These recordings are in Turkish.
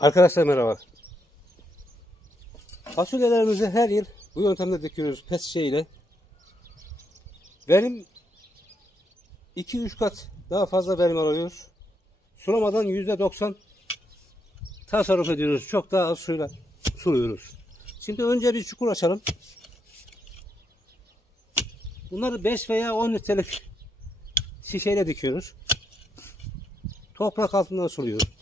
Arkadaşlar merhaba. Fasulyelerimizi her yıl bu yöntemle dikiyoruz, pes şişeyle. Verim 2-3 kat daha fazla verim alıyoruz. Sulamadan %90 tasarruf ediyoruz. Çok daha az suyla suluyoruz. Şimdi önce bir çukur açalım. Bunları 5 veya 10 litrelik şişeyle dikiyoruz. Toprak altından suluyoruz.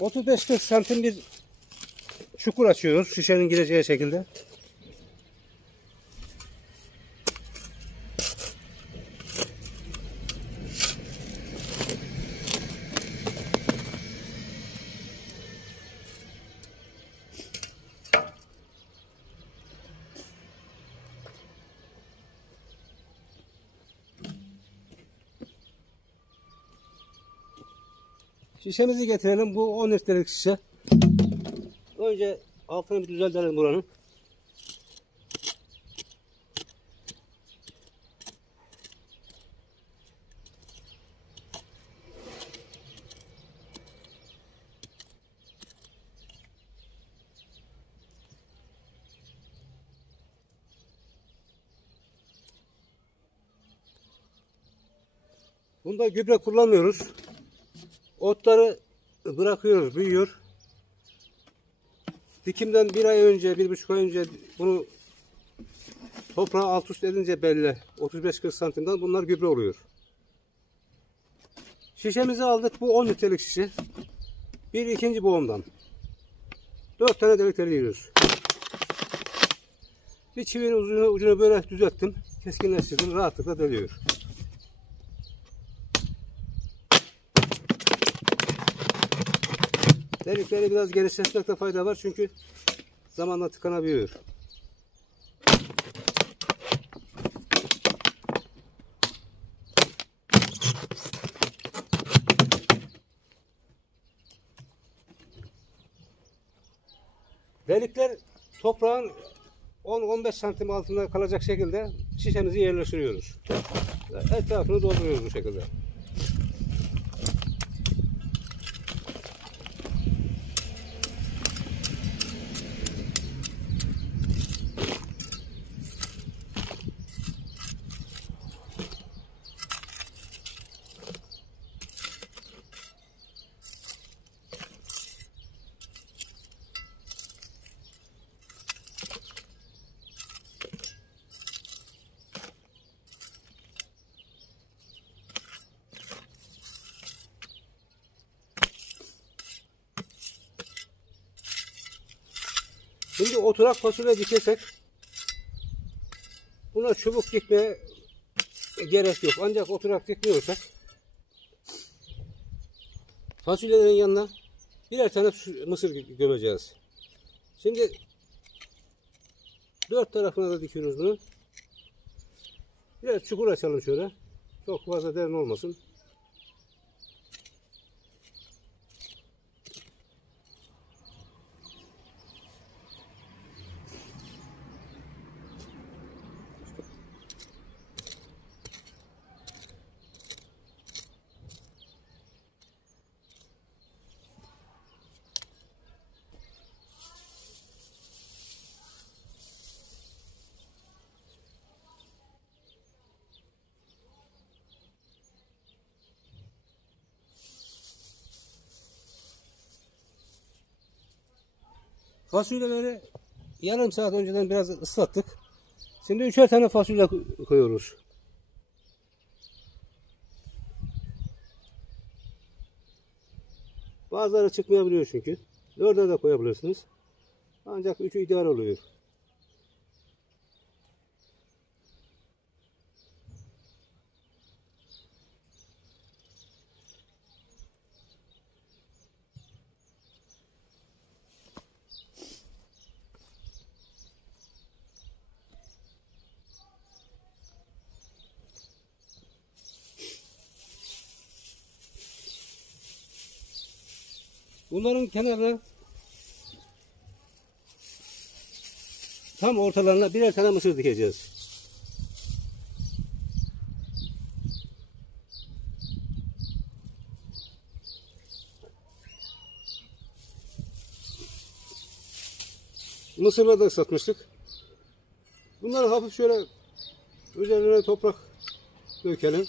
...35-40 santim bir çukur açıyoruz şişenin gireceği şekilde. Şişemizi getirelim. Bu 10 litrelik şişe. Önce altını bir düzeltelim buranın. Bunda gübre kullanmıyoruz. Otları bırakıyoruz, büyüyor. Dikimden 1 ay önce, 1,5 ay önce bunu toprağa alt üst edince belli 35-40 santimden bunlar gübre oluyor. Şişemizi aldık. Bu 10 litrelik şişe. Bir ikinci boğumdan 4 tane delik deliyoruz. Bir çivinin ucunu böyle düzelttim. Keskinleştirdim. Rahatlıkla deliyor. Delikleri biraz genişletmekte fayda var çünkü zamanla tıkanabiliyor. Delikler toprağın 10-15 santim altında kalacak şekilde şişemizi yerleştiriyoruz. Etrafını dolduruyoruz bu şekilde. Şimdi oturak fasulye dikersek buna çubuk dikmeye gerek yok. Ancak oturak dikmiyorsak fasulyelerin yanına birer tane mısır gömeceğiz. Şimdi 4 tarafına da dikiyoruz bunu. Biraz çukur açalım şöyle. Çok fazla derin olmasın. Fasulyeleri yarım saat önceden biraz ıslattık. Şimdi 3'er tane fasulye koyuyoruz. Bazıları çıkmayabiliyor çünkü. 4'e de koyabilirsiniz. Ancak 3'ü ideal oluyor. Bunların kenarına tam ortalarına birer tane mısır dikeceğiz. Mısırla da ıslatmıştık. Bunları hafif şöyle üzerine toprak dökelim.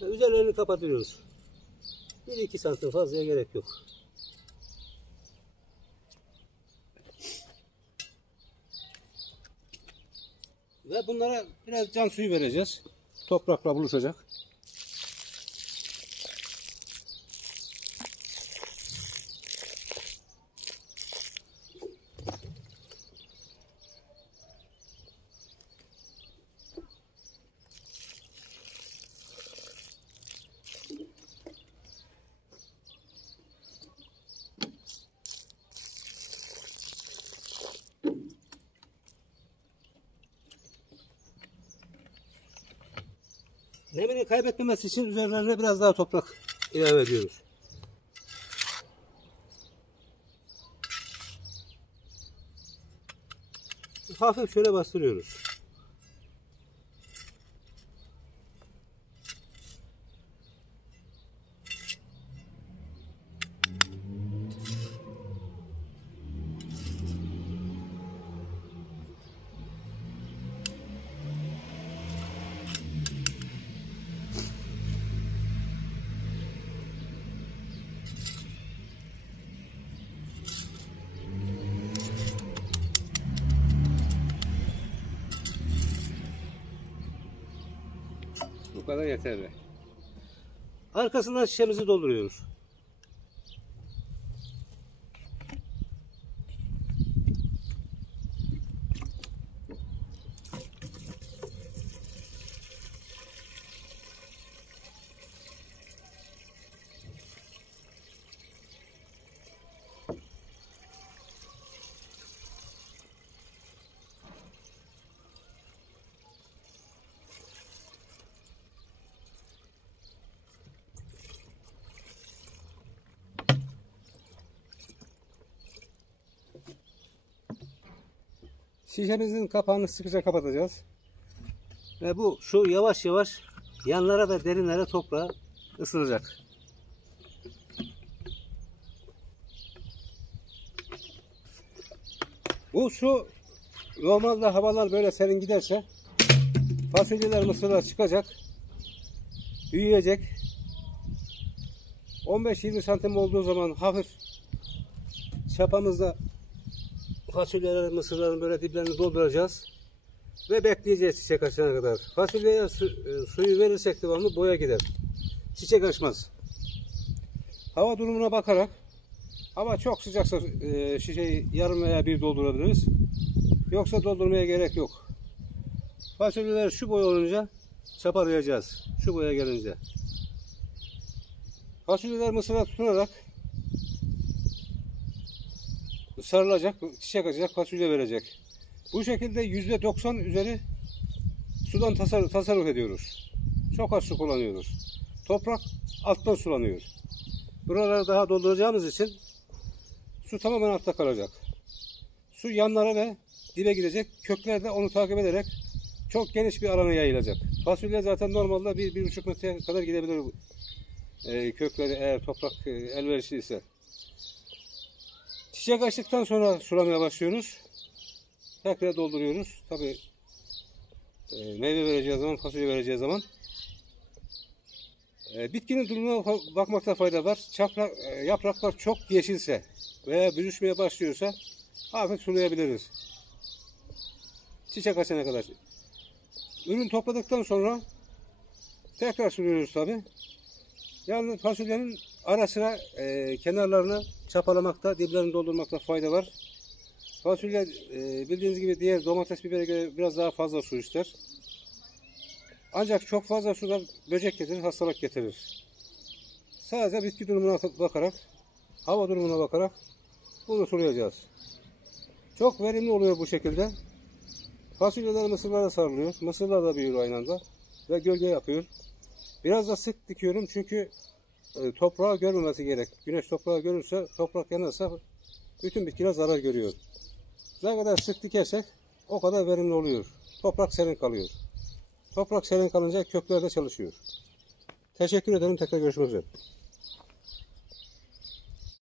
Üzerlerini kapatıyoruz. 1-2 santim fazlaya gerek yok. Ve bunlara biraz can suyu vereceğiz. Toprakla buluşacak. Nemini kaybetmemesi için üzerlerine biraz daha toprak ilave ediyoruz. Hafif şöyle bastırıyoruz. Bu kadar yeterli. Arkasından şişemizi dolduruyoruz. Şişemizin kapağını sıkıca kapatacağız. Ve bu şu yavaş yavaş yanlara ve derinlere toprağa ısınacak. Bu su normalde havalar böyle serin giderse fasulyeler, mısırlar çıkacak. Büyüyecek. 15-20 santim olduğu zaman hafif çapamızda fasulyeler, mısırların böyle diplerini dolduracağız. Ve bekleyeceğiz çiçek açana kadar. Fasulyeye suyu verirsek devamlı boya gider. Çiçek açmaz. Hava durumuna bakarak, hava çok sıcaksa şişeyi yarım veya bir doldurabiliriz. Yoksa doldurmaya gerek yok. Fasulyeler şu boy olunca çapalayacağız. Şu boya gelince. Fasulyeler mısıra tutunarak sarılacak, çiçek açacak, fasulye verecek. Bu şekilde %90 üzeri sudan tasarruf ediyoruz. Çok az su kullanıyoruz. Toprak alttan sulanıyor. Buraları daha dolduracağımız için su tamamen altta kalacak. Su yanlara ve dibe gidecek. Kökler de onu takip ederek çok geniş bir alana yayılacak. Fasulye zaten normalde 1-1,5 metreye kadar gidebilir kökleri eğer toprak elverişliyse. Çiçek açtıktan sonra sulamaya başlıyoruz. Tekrar dolduruyoruz. Tabi meyve vereceği zaman, fasulye vereceği zaman. Bitkinin durumuna bakmakta fayda var. Yapraklar çok yeşilse veya büzüşmeye başlıyorsa hafif sulayabiliriz. Çiçek açana kadar. Ürün topladıktan sonra tekrar suluyoruz tabi. Yani fasulyenin ara sıra kenarlarını çapalamakta, diplerini doldurmakta fayda var. Fasulye bildiğiniz gibi diğer domates, bibere göre biraz daha fazla su ister. Ancak çok fazla suda böcek getirir, hastalık getirir. Sadece bitki durumuna bakarak, hava durumuna bakarak bunu sulayacağız. Çok verimli oluyor bu şekilde. Fasulyeler mısırlara sarılıyor. Mısırlar da büyür aynı anda. Ve gölge yapıyor. Biraz da sık dikiyorum çünkü toprağı görmemesi gerek. Güneş toprağı görürse, toprak yanarsa bütün bitkiler zarar görüyor. Ne kadar sık dikersek o kadar verimli oluyor. Toprak serin kalıyor. Toprak serin kalınca kökler de çalışıyor. Teşekkür ederim. Tekrar görüşmek üzere.